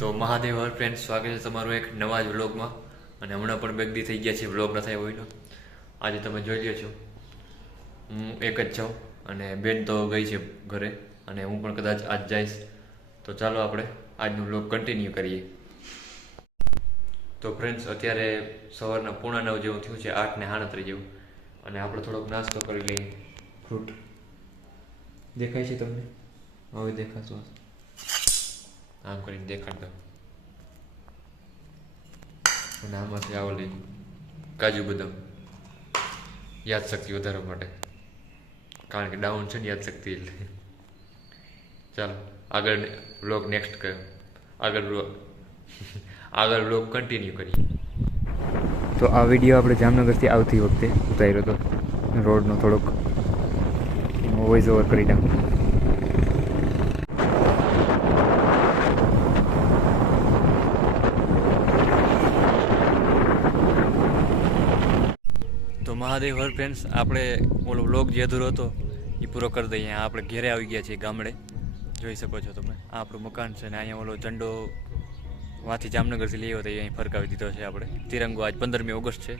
તો Mahadev her friend સ્વાગત છે તમારું એક નવા જ વ્લોગમાં. અને હમણાં પણ બેગદી થઈ ગયા છે, વ્લોગ ન થાય હોયનો આજે તમે જોઈ લ્યો છો. હું એક જ જાઉં અને બેન તો ગઈ છે ઘરે અને હું પણ કદાચ આજ જઈશ. તો ચાલો આપણે આજનું વ્લોગ કન્ટિન્યુ કરીએ. તો ફ્રેન્ડ્સ અત્યારે સવારના પોણા નવ જેવું થયું છે, આઠ ને હાણત્રી જેવું. અને આપણે થોડોક નાસ્તો કરી લઈએ. ફ્રૂટ. દેખાય છે તમને? હવે દેખાતું હશે આમ કરીને દેખાડ દો. અને આમાંથી આવો લઈ કાજુ બદામ. યાદશક્તિ વધારવા માટે. કારણ કે ડાઉન છે ને યાદશક્તિ એટલે. ચાલો, આગળ વ્લોગ નેક્સ્ટ કયો. આગળ આગળ વ્લોગ કન્ટિન્યુ કરીએ. તો આ વીડિયો આપણે જામનગરથી આવતી વખતે ઉતાર્યો હતો. રોડનો થોડોક વોઇસ ઓવર કરી નાખું. મહાદેવ હર ફ્રેન્ડ્સ આપણે ઓલો વ્લોગ જે અધૂરો હતો એ પૂરો કરી દઈએ. આપણે ઘેરે આવી ગયા છીએ ગામડે. જોઈ શકો છો તમે. આ આપણું મકાન છે ને અહીંયા ઓલો ઝંડો વાથી જામનગરથી લઈ આવ્યો તો અહીં ફરકાવી દીધો છે આપણે. તિરંગો આજ પંદરમી ઓગસ્ટ છે.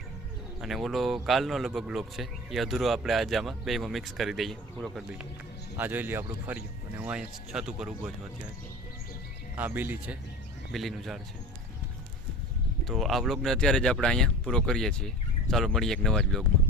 અને ઓલો કાલનો લગભગ વ્લોગ છે. એ અધૂરો આપણે આજે આમાં બેમાં મિક્સ કરી દઈએ, પૂરો કરી દઈએ. આ જોઈ લઈએ આપણું ફર્યું. અને હું અહીંયા છત ઉપર ઊભો છું અત્યારે. આ બિલી છે. બિલીનું ઝાડ છે. તો આ બ્લોગને અત્યારે જ આપણે અહીંયા પૂરો કરીએ છીએ. ચાલો મળીએ એક નવા જ વ્લોગમાં